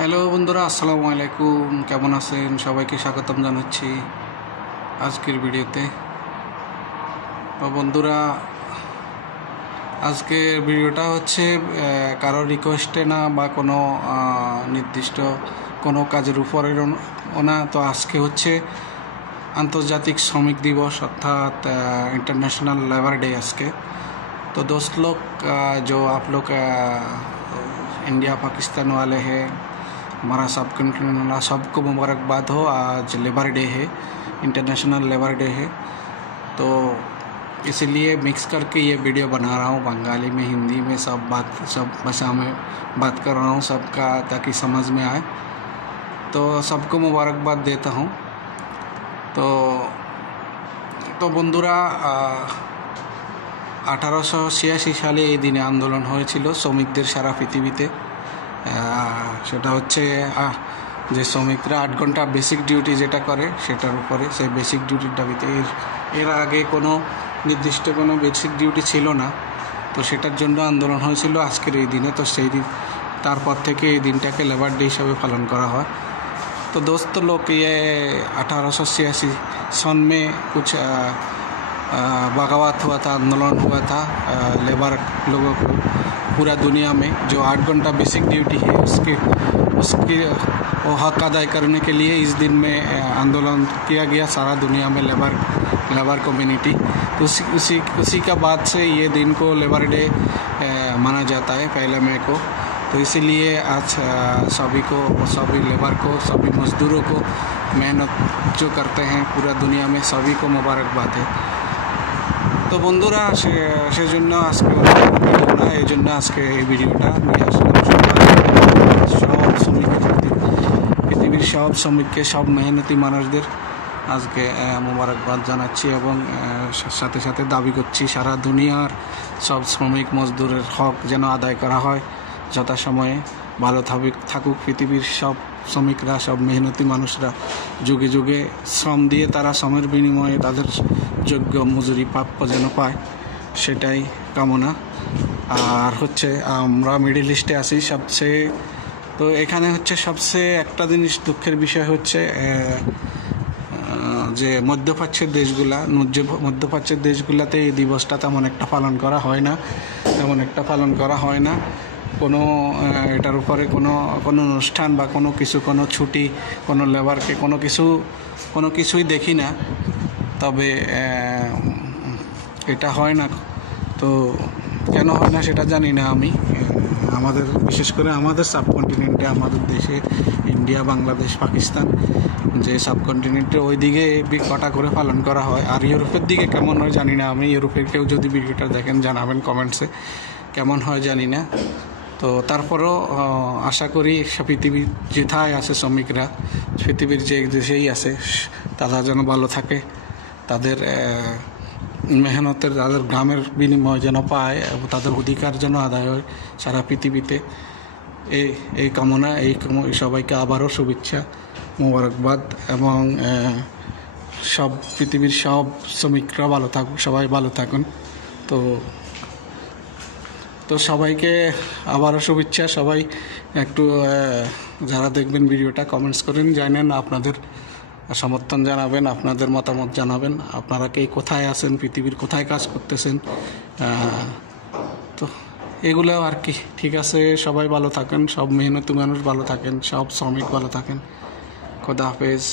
Hello বন্ধুরা, আসসালামু আলাইকুম। কেমন আছেন? সবাইকে স্বাগতম জানাচ্ছি আজকের ভিডিওতে। তো বন্ধুরা, আজকের ভিডিওটা হচ্ছে কারো রিকোয়েস্টে না বা কোনো নির্দিষ্ট কোনো কাজের উপরে না। তো আজকে হচ্ছে আন্তর্জাতিক শ্রমিক দিবস, অর্থাৎ इंटरनेशनल लेबर डे আজকে। तो दोस्त लोग, जो आप लोग इंडिया पाकिस्तान वाले हैं, हमारा सब कंट्री वाला सबको मुबारकबाद हो। आज लेबर डे है, इंटरनेशनल लेबर डे है। तो इसीलिए मिक्स करके ये वीडियो बना रहा हूँ, बंगाली में, हिंदी में, सब भाषा में बात कर रहा हूँ सबका, ताकि समझ में आए। तो सबको मुबारकबाद देता हूँ। তো বন্ধুরা, 1886 সালে এই দিনে আন্দোলন হয়েছিল শ্রমিকদের সারা পৃথিবীতে। সেটা হচ্ছে যে শ্রমিকরা 8 ঘন্টা বেসিক ডিউটি যেটা করে সেটার উপরে, সেই বেসিক ডিউটির দাবিতে। এর আগে কোনো নির্দিষ্ট কোনো বেসিক ডিউটি ছিল না, তো সেটার জন্য আন্দোলন হয়েছিল আজকের এই দিনে। তো সেই দিন, তারপর থেকে এই দিনটাকে লেবার ডে হিসাবে পালন করা হয়। तो दोस्तों लोग, ये 1886 सन में कुछ बगावत हुआ था, आंदोलन हुआ था लेबर लोगों को पूरा दुनिया में। जो 8 घंटा बेसिक ड्यूटी है उसके वो हक अदा करने के लिए इस दिन में आंदोलन किया गया सारा दुनिया में, लेबर कम्युनिटी। तो उसी का बाद से ये दिन को लेबर डे माना जाता है, 1 मई को। तो इसीलिए आज सभी लेबर को, सभी मजदूरों को, मेहनत जो करते हैं पूरा दुनिया में, सभी को मुबारकबाद है। तो বন্ধুরা, সেজন্য আজকে এই জন্য আজকে এই ভিডিওটা নিয়ে আসলাম। সব শ্রমিকের প্রতি, পৃথিবীর সব শ্রমিককে, সব মেহনতি মানুষদের আজকে মুবারকবাদ জানাচ্ছি, এবং সাথে সাথে দাবি করছি সারা দুনিয়ার সব শ্রমিক মজদুরের হক যেন আদায় করা হয় যথাসময়ে। ভালো থাকুক পৃথিবীর সব শ্রমিকরা, সব মেহনতি মানুষরা, যুগে যুগে শ্রম দিয়ে তারা শ্রমের বিনিময়ে তাদের যোগ্য মজুরি প্রাপ্য যেন পায়, সেটাই কামনা। আর হচ্ছে আমরা মিডল ইস্টে আছি সবচেয়ে, তো এখানে হচ্ছে সবচেয়ে একটা জিনিস দুঃখের বিষয় হচ্ছে যে মধ্যপ্রাচ্যের দেশগুলাতে এই দিবসটা তেমন একটা পালন করা হয় না। কোনো এটার উপরে কোনো অনুষ্ঠান বা কোনো ছুটি, কোনো লেবারকে কোনো কিছুই দেখি না। তবে এটা হয় না, তো কেন হয় না সেটা জানি না আমি। আমাদের, বিশেষ করে আমাদের সাবকন্টিনেন্টে, আমাদের দেশে, ইন্ডিয়া, বাংলাদেশ, পাকিস্তান, যে সাবকন্টিনেন্টে ওই দিকে কটা করে পালন করা হয়। আর ইউরোপের দিকে কেমন হয় জানি না আমি। ইউরোপের কেউ যদি ভিডিওটা দেখেন জানাবেন কমেন্টসে, কেমন হয় জানি না। তো তারপরও আশা করি পৃথিবীর যেথায় আছে শ্রমিকরা, পৃথিবীর যে দেশেই আছে, তারা যেন ভালো থাকে, তাদের মেহনতের, তাদের গ্রামের বিনিময় যেন পায়, তাদের অধিকার যেন আদায় হয় সারা পৃথিবীতে। এই কামনা, সবাইকে আবারও শুভেচ্ছা, মোবারকবাদ, এবং সব পৃথিবীর সব শ্রমিকরা ভালো থাকুক, সবাই ভালো থাকুন। তো সবাইকে আবারও শুভেচ্ছা। সবাই একটু যারা দেখবেন ভিডিওটা কমেন্টস করেন, জানেন, আপনাদের সমর্থন জানাবেন, আপনাদের মতামত জানাবেন। আপনারা কে কোথায় আছেন, পৃথিবীর কোথায় কাজ করতেছেন, তো এগুলো আর কি। ঠিক আছে, সবাই ভালো থাকেন, সব মেহনতি মানুষ ভালো থাকেন, সব শ্রমিক ভালো থাকেন। খোদা হাফেজ।